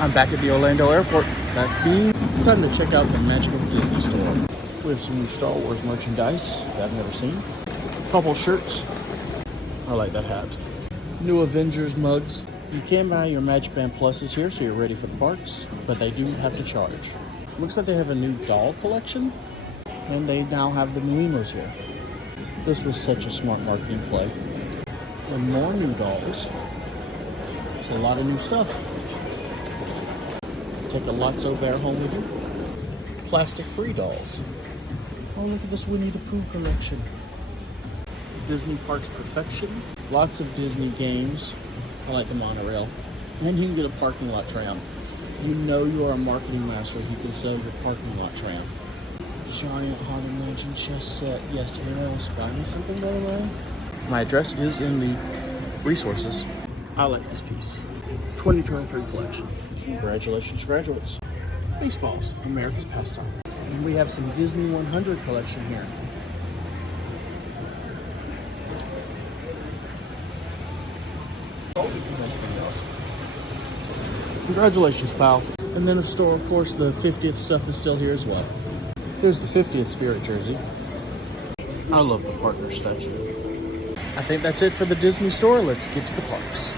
I'm back at the Orlando airport. Time to check out the Magical Disney store. We have some new Star Wars merchandise that I've never seen. A couple shirts. I like that hat. New Avengers mugs. You can buy your Magic Band Pluses here so you're ready for the parks, but they do have to charge. Looks like they have a new doll collection, and they now have the Emos here. This was such a smart marketing play. And more new dolls. It's a lot of new stuff. Take a Lotso Bear home with you. Plastic-free dolls. Oh, look at this Winnie the Pooh collection. Disney Parks Perfection. Lots of Disney games. I like the monorail. And you can get a parking lot tram. You know you are a marketing master if you can sell your parking lot tram. Giant Haunted Mansion chess set. Yes, who else? Buy me something, by the way. My address is in the resources. I like this piece. 2023 collection. Congratulations, graduates. Baseballs, America's pastime. And we have some Disney 100 collection here. That's pretty awesome. Congratulations, pal. And then, of course, the 50th stuff is still here as well. Here's the 50th Spirit jersey. I love the partner statue. I think that's it for the Disney store. Let's get to the parks.